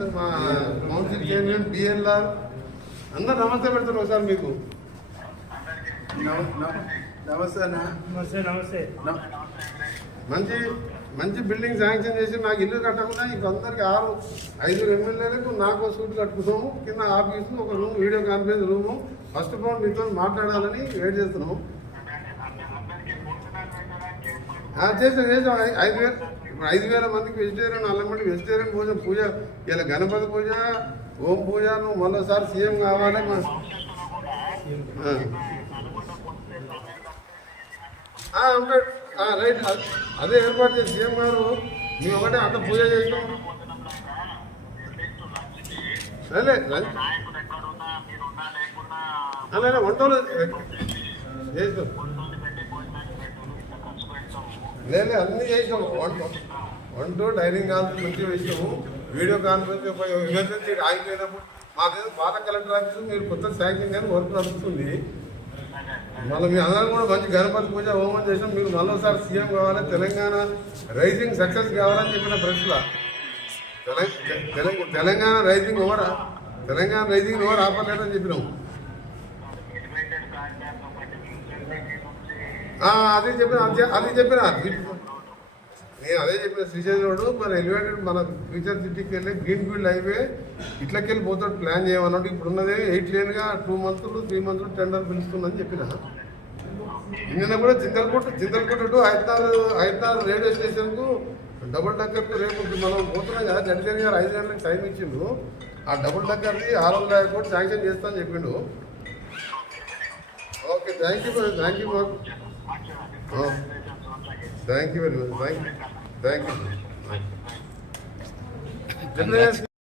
నమస్తే మా council chairman BLR అందరు నమస్తే పెడతారు ఒకసారి మీకు. నమస్తే నమస్తే. మంచి మంచి బిల్డింగ్ శాంక్షన్ చేసి నాకు ఇల్లు కట్టకుండా ఇంక అందరికి 5 ఎమ్మెల్యేలకు నాకు సూట్ కట్టుకున్నాము. కింద ఆఫీసు, ఒక room, video conference room. First of all మీతో మాట్లాడాలని వెయిట్ చేస్తున్నాము. చేసాం 5,000 ఇప్పుడు 5,000 మందికి వెజిటేరియన్, అల్లమంది వెజిటేరియన్ పూజ ఇలా గణపతి పూజ, ఓం పూజ. నువ్వు మరోసారి సీఎం కావాలి. ఉంటాడు రైట్. అదే ఏర్పాటు చేసి సీఎం గారు మేము ఒకటే అంత పూజ చేసినాం. అదే అలానే వంటలు చేసినాం. లేదు అన్నీ చేసినాము. వంట డైనింగ్ హాల్ మంచిగా వేసినాము. వీడియో కాన్ఫరెన్స్ ఎమర్జెన్సీ ఆగిపోయినప్పుడు మాకేదో పాత కలెక్టర్ ఆఫీసు మీరు కొత్త శాంక్షన్ కానీ వర్క్ నడుస్తుంది. మళ్ళీ మీ అందరం కూడా మంచి గణపతి పూజ హోమం చేసినాం. మీరు మరోసారి సీఎం కావాలి, తెలంగాణ రైజింగ్ సక్సెస్ కావాలని చెప్పిన ప్రశ్న. తెలంగాణ రైజింగ్ ఓవర్ ఆపలేదని చెప్పినాం. అది చెప్పిన నేను అదే చెప్పిన. శ్రీశైలం రోడ్డు మన ఎలివేటెడ్ మన ఫ్యూచర్ సిటీకి వెళ్ళి గ్రీన్ ఫీల్డ్ హైవే ఇట్లకెళ్ళి పోతాడు ప్లాన్ చేయమన్నట్టు. ఇప్పుడున్నది 8 లేన్గా 2 మంత్స్ 3 మంత్స్ టెండర్ పిలుస్తుందని చెప్పిన. నిన్న కూడా చింతలకోట టు హైదరాబాద్ రైల్వే స్టేషన్కు డబుల్ డక్కర్కు రేపు మనం పోతున్నాం కదా. జడ్జి గారు 5 గంటలకు టైం ఇచ్చిండు. ఆ డబుల్ డక్కర్ది 600 కోట్లు శాంక్షన్ చేస్తా అని చెప్పిండు. ఓకే, థ్యాంక్ యూ మాకు thank you very much. Thank you.